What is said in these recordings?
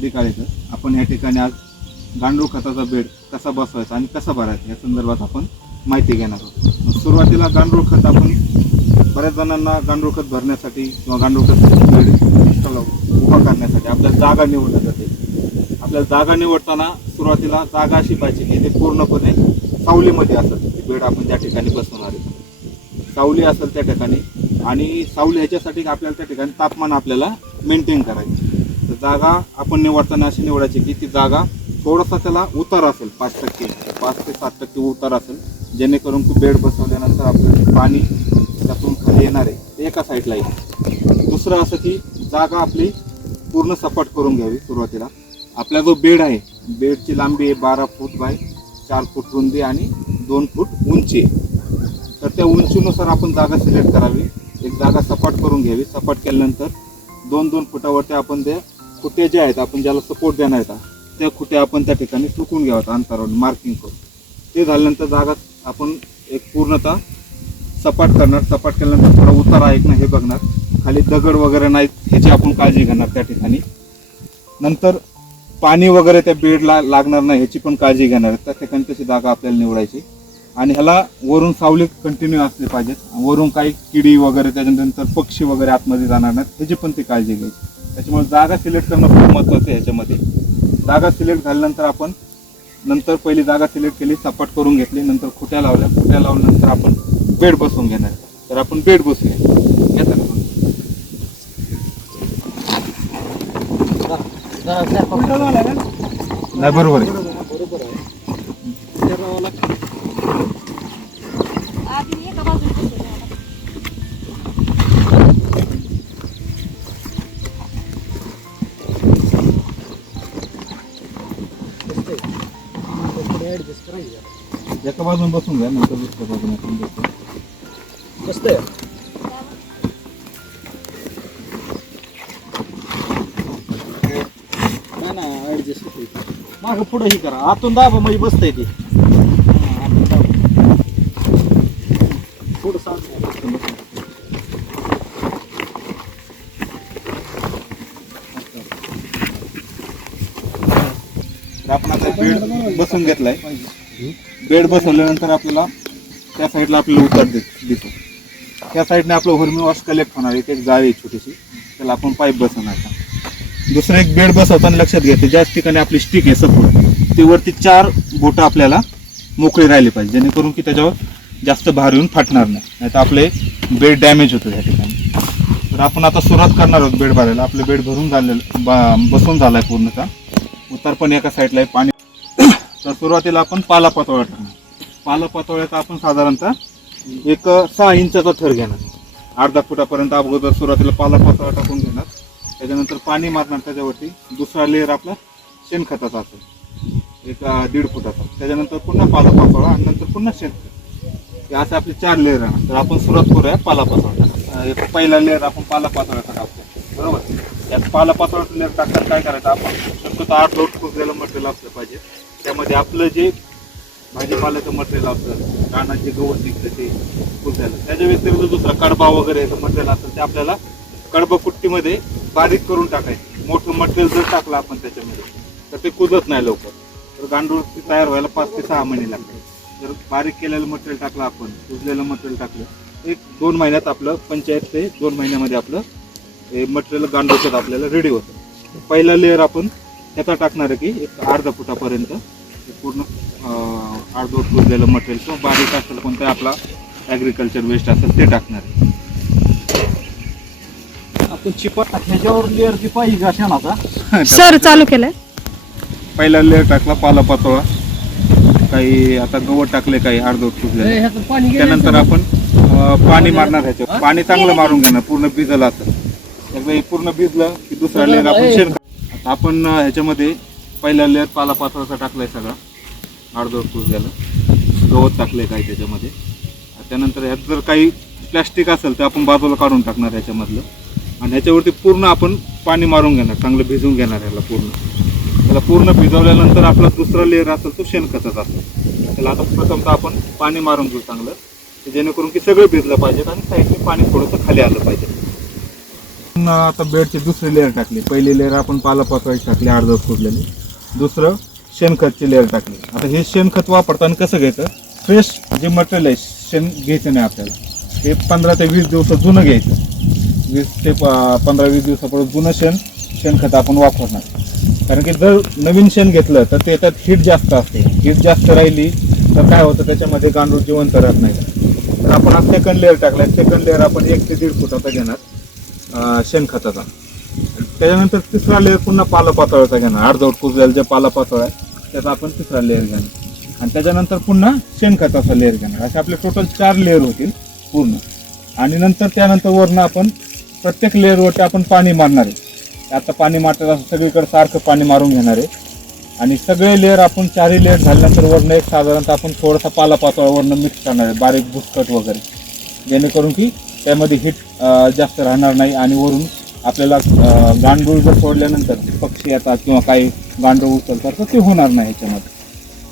अधिकाऱ्याचं आपण या ठिकाणी आज गांडूळ खताचा बेड कसा बसवायचा आणि कसा भरायचा या संदर्भात आपण माहिती घेणार आहोत. सुरुवातीला गांडूळ खत आपण बऱ्याच जणांना गांडूळ खत भरण्यासाठी किंवा गांडूळ खत बेड उभा करण्यासाठी आपल्याला जागा निवडली जाते. आपल्याला जागा निवडताना सुरुवातीला जागा अशी पाहिजे की ते पूर्णपणे सावलीमध्ये असेल. ती बेड आपण ज्या ठिकाणी बसवणार आहे सावली असेल त्या ठिकाणी, आणि सावली ह्याच्यासाठी आपल्याला त्या ठिकाणी तापमान आपल्याला मेंटेन करायचं. तर जागा आपण निवडताना अशी निवडायची की ती जागा थोडासा त्याला उतार असेल, 5% ते 7% उतार असेल, जेणेकरून की बेड बसवल्यानंतर आपल्याला पाणी त्यातून खाली येणार आहे ते एका साईडला येईल. दुसरं असं की जागा आपली पूर्ण सपाट करून घ्यावी. सुरुवातीला आपला जो बेड आहे, बेडची लांबी आहे 12 फूट बाय 4 फूट रुंदी आणि 2 फूट उंची. तर त्या उंचीनुसार आपण जागा सिलेक्ट करावी. एक जागा सपाट करून घ्यावी. सपाट केल्यानंतर 2-2 फुटावरती आपण ते खुटे जे आहेत आपण ज्याला सपोर्ट देणार आहेत त्या खुट्या आपण त्या ठिकाणी टुकून घ्यावात अंतरावर मार्किंग करून. ते झाल्यानंतर जागा आपण एक पूर्णतः सपाट करणार. सपाट केल्यानंतर थोडा उतार आहे ना हे बघणार. खाली दगड वगैरे नाहीत ह्याची आपण काळजी घेणार त्या ठिकाणी. नंतर पाणी वगैरे त्या बेडला लागणार नाही ह्याची पण काळजी घेणार. त्या ठिकाणी तशी जागा आपल्याला निवडायची. आणि ह्याला वरून सावली कंटिन्यू असली पाहिजे. वरून काही किडी वगैरे त्याच्यानंतर पक्षी वगैरे आतमध्ये जाणार नाहीत ह्याची पण ती काळजी घ्यायची. त्याच्यामुळे जागा सिलेक्ट करणं खूप महत्त्वाचं आहे ह्याच्यामध्ये. जागा सिलेक्ट झाल्यानंतर आपण नंतर पहिली जागा सिलेक्ट केली, सपाट करून घेतली, नंतर खुट्या लावल्या. खुट्या लावल्यानंतर आपण बेड बसवून घेणार. तर आपण बेड बसवूया. घेता का नाही? बरोबर आहे. एका बाजून बसून घ्या, नंतर दुसऱ्या बाजून आपण बसू. मस्त आहे. नाही ऍडजस्ट होईल. मागं पुढं ही करा, आतून दाबा म्हणजे बसतंय ती. पुढं आपण आता बेड बसून घेतलाय. बेड बसवल्यानंतर आपल्याला त्या साईडला आपल्याला उतार दिसतो. त्या साईडने आपलं व्हर्मी वॉश कलेक्ट होणार. एक जाळी छोटीशी, त्याला आपण पाईप बसवणार. दुसरं एक बेड बसवताना लक्षात घ्यायचं, ज्याच ठिकाणी आपली स्टिक आहे सपोर्ट ती वरती 4 बोटं आपल्याला मोकळी राहिली पाहिजे, जेणेकरून की त्याच्यावर जास्त भार येऊन फाटणार नाही, नाहीतर आपले बेड डॅमेज होतं या ठिकाणी. तर आपण आता सुरुवात करणार आहोत बेड भरायला. आपलं बेड भरून झालेलं बसून झालं आहे पूर्णतः. उतार पण एका साईडला आहे, पाणी. तर सुरुवातीला आपण पाला पातोळा टाकणार. पाला पातोळ्याचा आपण साधारणतः एक 6 इंचाचा थर घेणार. अर्धा फुटापर्यंत अगोदर सुरुवातीला पाला पातोळा टाकून घेणार. त्याच्यानंतर पाणी मारणार त्याच्यावरती. दुसरा लेअर आपला शेणखताचा असेल एक 1.5 फुटाचा. त्याच्यानंतर पुन्हा पाला पातोळा आणि नंतर पुन्हा शेणखत. हे असे आपले 4 लेअर राहणार. तर आपण सुरुवात करूया पाला पातोळा. पहिला लेअर आपण पाला पातोळ्याचा टाकतो. बरोबर. यात पाला पातोळ्याचा लेअर टाकताना काय करायचं, आपण शक्यतो 8 लोट कुजलेलं मटेरियल असलं पाहिजे. त्यामध्ये आपलं जे भाजीपाल्याचं मटेरियल असतं, रानाचे गवत निघतं ते कुजायला. त्याच्या व्यतिरिक्त दुसरा कडबा वगैरे मटेरियल असेल ते आपल्याला कडबा कुट्टीमध्ये बारीक करून टाकायचं. मोठं मटेरियल जर टाकलं आपण त्याच्यामध्ये तर ते कुजत नाही लवकर. तर गांडूळ तयार व्हायला 5 ते 6 महिने लागतात. जर बारीक केलेलं मटेरियल टाकलं आपण, कुजलेलं मटेरियल टाकलं, 1-2 महिन्यात आपलं 25 ते 2 महिन्यामध्ये आपलं हे मटेरियल गांडूळखत आपल्याला रेडी होतं. पहिला लेअर आपण त्याचा टाकणार आहे की एक अर्धा फुटापर्यंत पूर्ण अर्धवट कुजलेलं मटेरियल किंवा बारीक असेल कोणतं आपला ॲग्रिकल्चर वेस्ट असेल ते टाकणार आहे. आपण चिपट ह्याच्यावर लेअर ती पाहिजे का शेणाचा? सर चालू केलंय. पहिला लेअर टाकला पाला पातोळा, काही आता गवत टाकले, काही अर्धवट कुजलेलं. त्यानंतर आपण पाणी मारणार. ह्याच्यावर पाणी चांगलं मारून घेणार, पूर्ण भिजलं असं. एकदा हे पूर्ण भिजलं की दुसरा लेअर आपण शेण. आता आपण ह्याच्यामध्ये पहिला लेअर पाला पातोळाचा टाकलाय सगळा अर्धवट कुजलेलं, गवत टाकलंय काही त्याच्यामध्ये. त्यानंतर ह्यात जर काही प्लॅस्टिक असेल तर आपण बाजूला काढून टाकणार ह्याच्यामधलं. आणि ह्याच्यावरती पूर्ण आपण पाणी मारून घेणार, चांगलं भिजवून घेणार ह्याला पूर्ण. त्याला पूर्ण भिजवल्यानंतर आपला दुसरा लेअर असेल तो शेणखताचा असेल. त्याला आता प्रथमतः आपण पाणी मारून घेऊ चांगलं, जेणेकरून की सगळं भिजलं पाहिजेत आणि साईडने पाणी थोडंसं खाली आलं पाहिजे. आता बेडची दुसरी लेअर टाकली. पहिली लेअर आपण पालापाचोळ्याची टाकली अर्धवट कुजलेली. दुसरं शेणखतची लेअर टाकली. आता हे शेणखत वापरताना कसं घ्यायचं, फ्रेश जे मटेरियल आहे शेण घ्यायचं नाही आपल्याला. ते 15 ते 20 दिवस जुनं घ्यायचं. 20 ते 15-20 दिवसापर्यंत जुनं शेणखत आपण वापरणार. कारण की जर नवीन शेण घेतलं तर त्याच्यात हीट जास्त असते. हीट जास्त राहिली तर काय होतं, त्याच्यामध्ये गांडूळ जिवंत राहत नाही. तर आपण हा सेकंड लेअर टाकला. सेकंड लेअर आपण 1 ते 1.5 फुटाचा घेणार शेणखताचा. त्याच्यानंतर तिसरा लेअर पुन्हा पालापाचोळ्याचा घेणार. अर्धवट कुजलेला जे पालापाचोळा आहे त्याचा आपण तिसरा लेअर घेणार. आणि त्याच्यानंतर पुन्हा शेणखताचा लेअर घेणार. असे आपले टोटल 4 लेअर होतील पूर्ण. आणि नंतर त्यानंतर वरनं आपण प्रत्येक लेअरवरती आपण पाणी मारणार आहे. आता पाणी मारताना सगळीकडे सारखं पाणी मारून घेणार आहे. आणि सगळे लेअर आपण 4ही लेअर झाल्यानंतर वरनं एक साधारणतः आपण थोडासा पालापाचोळा वरनं मिक्स करणार आहे, बारीक भुसकट वगैरे, जेणेकरून की त्यामध्ये हीट जास्त राहणार नाही. आणि वरून आपल्याला गांडूळ जर सोडल्यानंतर पक्षी येतात किंवा काही गांडूळ उचलतात तर ते होणार नाही ह्याच्यामध्ये.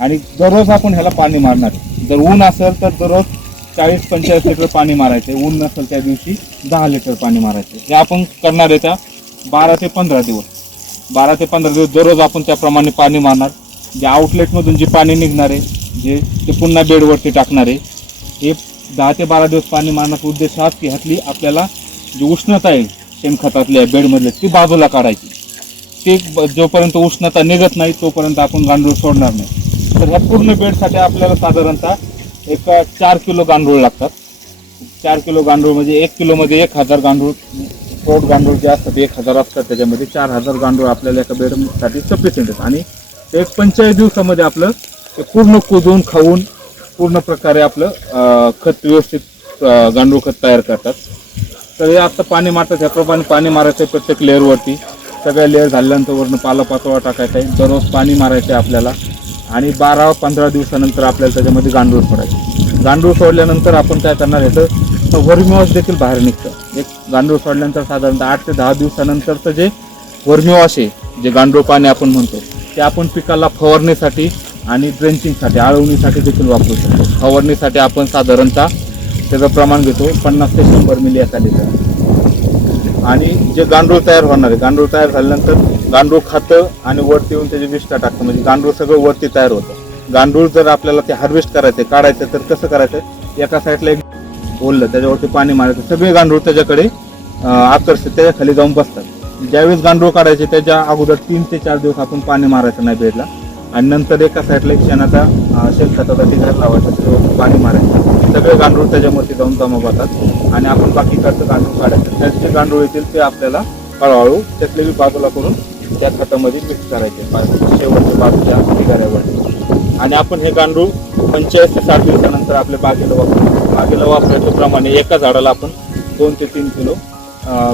आणि दररोज आपण ह्याला पाणी मारणार आहे. जर ऊन असेल तर दररोज 40-45 लिटर पाणी मारायचे. ऊन नसेल त्या दिवशी 10 लिटर पाणी मारायचे. हे आपण करणार आहे त्या 12 ते 15 दिवस. 12 ते 15 दिवस दररोज आपण त्याप्रमाणे पाणी मारणार. जे आउटलेटमधून जे पाणी निघणार आहे जे ते पुन्हा बेडवरती टाकणार आहे. हे 10 ते 12 दिवस पाणी मारण्याचा उद्देश हाच की ह्यातली आपल्याला जी उष्णता आहे शेणखतातल्या बेडमधले ती बाजूला काढायची. ते जोपर्यंत उष्णता निघत नाही तोपर्यंत आपण गांडूळ सोडणार नाही. तर ह्या पूर्ण बेडसाठी आपल्याला साधारणतः एक 4 किलो गांडूळ लागतात. 4 किलो गांडूळ म्हणजे 1 किलोमध्ये 1000 गांडूळ. रोड गांडूळ जे असतात 1000 असतात, त्याच्यामध्ये 4000 गांडूळ आपल्याला एका बेडसाठी सफिशियंट आहेत. आणि ते 45 दिवसामध्ये आपलं ते पूर्ण कुजून खाऊन पूर्ण प्रकारे आपलं खत व्यवस्थित गांडूळ खत तयार करतात. तर हे आता पाणी मारतात ह्याप्रमाणे पाणी मारायचं आहे प्रत्येक लेअरवरती. सगळ्या लेअर झाल्यानंतर वरनं पालापाचोळा टाकायचा आहे. दररोज पाणी मारायचं आहे आपल्याला. आणि 12-15 दिवसानंतर आपल्याला त्याच्यामध्ये गांडूळ सोडायचे. गांडूळ सोडल्यानंतर आपण काय करणार, ह्याचं वर्मीवॉश देखील बाहेर निघतं. एक गांडूळ सोडल्यानंतर साधारणतः 8 ते 10 दिवसानंतरचं जे वर्मीवॉश आहे, जे गांडूळ पाणी आपण म्हणतो, ते आपण पिकाला फवारणीसाठी आणि ड्रेंचिंगसाठी, आळवणीसाठी देखील वापरू शकतो. फवारणीसाठी आपण साधारणतः त्याचं प्रमाण घेतो 50 ते 100 मिली एका लिटर. आणि जे गांडूळ तयार होणार आहे, गांडूळ तयार झाल्यानंतर गांडूळ खातं आणि वरती येऊन त्याची विष्ठा टाकतं. म्हणजे गांडूळ सगळं वरती तयार होतं. गांडूळ जर आपल्याला ते हार्वेस्ट करायचं काढायचं तर कसं करायचं, एका साईडला एक ओललं त्याच्यावरती पाणी मारायचं. सगळे गांडूळ त्याच्याकडे आकर्षित त्याच्या खाली जाऊन बसतात. ज्यावेळेस गांडूळ काढायचे त्याच्या अगोदर 3 ते 4 दिवस आपण पाणी मारायचं नाही बेडला. आणि नंतर एका साईडला एक शेणाचा शेणखताचा ढिगारा लावायचा, त्याच्यावरती पाणी मारायचं. सगळे गांडूळ त्याच्यावरती जाऊन जमा होतात आणि आपण बाकीकडचं गांडूळ काढायचं. त्याचे जे गांडूळ येतील ते आपल्याला हळूहळू त्यातले बाजूला करून त्या खतामध्ये मिक्स करायचे शेवटच्या बाजूच्या ढिगाऱ्यावर. आणि आपण हे गांडूळ 45 ते 60 दिवसानंतर आपल्या बागेला वापरायच्या प्रमाणे एका झाडाला आपण 2 ते 3 किलो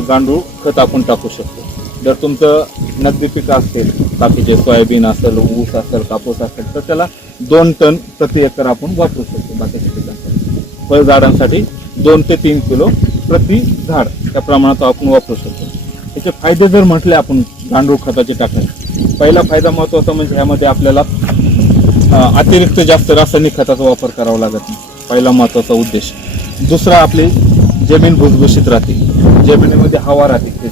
गांडूळ खत आपण टाकू शकतो. जर तुमचं नगदी पिकं असतील, बाकीचे सोयाबीन असेल, ऊस असेल, कापूस असेल, तर त्याला 2 टन प्रति एकर आपण वापरू शकतो. बाकीच्या पिकांसाठी फळझाडांसाठी 2 ते 3 किलो प्रति झाड त्या प्रमाणात आपण वापरू शकतो. त्याचे फायदे जर म्हटले आपण गांडूळ खताचे टाकायचे, पहिला फायदा महत्त्वाचा म्हणजे ह्यामध्ये आपल्याला अतिरिक्त जास्त रासायनिक खताचा वापर करावा लागत नाही. पहिला महत्त्वाचा उद्देश. दुसरा, आपली जमीन भुसभुशीत राहते, जमिनीमध्ये हवा राहते.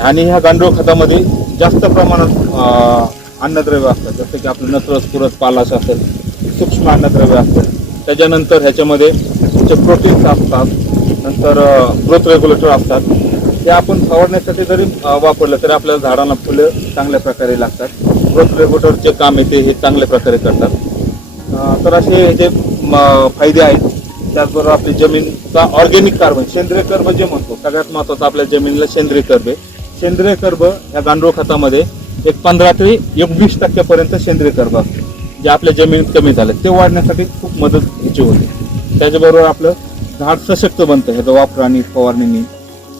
आणि ह्या गांडूळ खतामध्ये जास्त प्रमाणात अन्नद्रव्य असतात, जसं की आपलं नत्र, स्फुरद, पालाश असेल, सूक्ष्म अन्नद्रव्य असतात. त्याच्यानंतर ह्याच्यामध्ये तुमचे प्रोटीन्स असतात, नंतर ग्रोथ रेग्युलेटर असतात. ते आपण फवारण्यासाठी जरी वापरलं तरी आपल्याला झाडांना फुलं चांगल्या प्रकारे लागतात. ग्रोथ रेग्युलेटरचे काम आहे ते हे चांगल्या प्रकारे करतात. तर असे जे फायदे आहेत. त्याचबरोबर आपली जमीनचा ऑर्गॅनिक कार्बन, सेंद्रिय कर्ब जे म्हणतो, सगळ्यात महत्त्वाचं आपल्या जमिनीला सेंद्रिय कर्ब आहे. सेंद्रिय कर्ब ह्या गांडूळ खतामध्ये एक 15 ते 20% सेंद्रिय कर्ब असते, जे आपल्या जमिनीत कमी झाले ते वाढण्यासाठी खूप मदत ह्याची होते. त्याच्याबरोबर आपलं झाड सशक्त बनतं ह्याचा वापर आणि फवारणीने.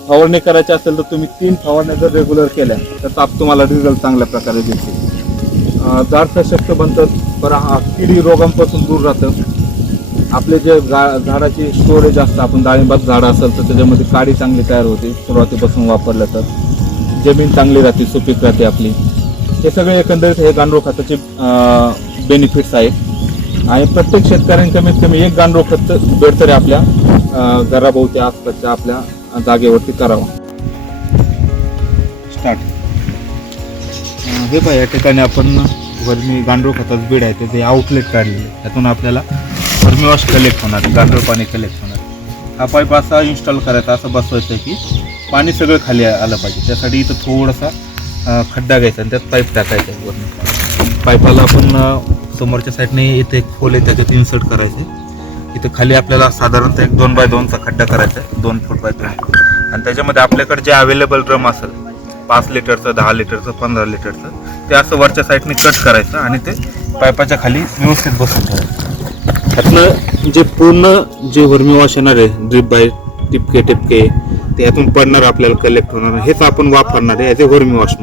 फवारणी करायची असेल तर तुम्ही 3 फवारण्या जर रेग्युलर केल्या तर तुम्हाला रिझल्ट चांगल्या प्रकारे दिसतील. झाड सशक्त बनतं. बरं, किडी रोगांपासून दूर राहतं. आपले जे झाडाची स्टोरेज असतं, आपण डाळिंबाचं झाड असेल तर त्याच्यामध्ये काडी चांगली तयार होते सुरुवातीपासून वापरलं तर. जमीन चांगली राहते, सुपीक राहते आपली. हे सगळे एकंदरीत हे गांडूळ खताचे बेनिफिट्स आहेत. आणि प्रत्येक शेतकऱ्यांनी कमीत कमी एक गांडूळ खत बेड तरी आपल्या घराभोवती आसपासच्या आपल्या जागेवरती करावा. स्टार्ट. हे पहा या ठिकाणी आपण वर्मी गांडूळ खताचं बेड आहे त्याचे आउटलेट काढलेले, त्यातून आपल्याला वर्मी वॉश कलेक्ट होणार, गांडूळ पाणी कलेक्ट होणार. हा पाईप असा इन्स्टॉल करायचा, असं बसवायचं की पाणी सगळं खाली आलं पाहिजे. त्यासाठी इथं थोडासा खड्डा घ्यायचा आणि त्यात पाईप टाकायचा आहे वरून. पाईपाला आपण समोरच्या साईडने इथे एक खोल आहे त्याच्यात इन्सर्ट करायचे. इथं खाली आपल्याला साधारणतः एक 2x2चा खड्डा करायचा आहे, 2 फूट बाय 2 फूट. आणि त्याच्यामध्ये आपल्याकडे जे अवेलेबल ड्रम असेल 5 लिटरचं, 10 लिटरचं, 15 लिटरचं, ते असं वरच्या साईडने कट करायचं आणि ते पाईपाच्या खाली व्यवस्थित बसून ठेवायचं. त्यातनं जे पूर्ण जे वर्मी वॉश येणार आहे ड्रिप बाय टिपके ते यातून पडणार आपल्याला कलेक्ट होणार, हेच आपण वापरणार आहे ॲज ए वर्मी वॉश.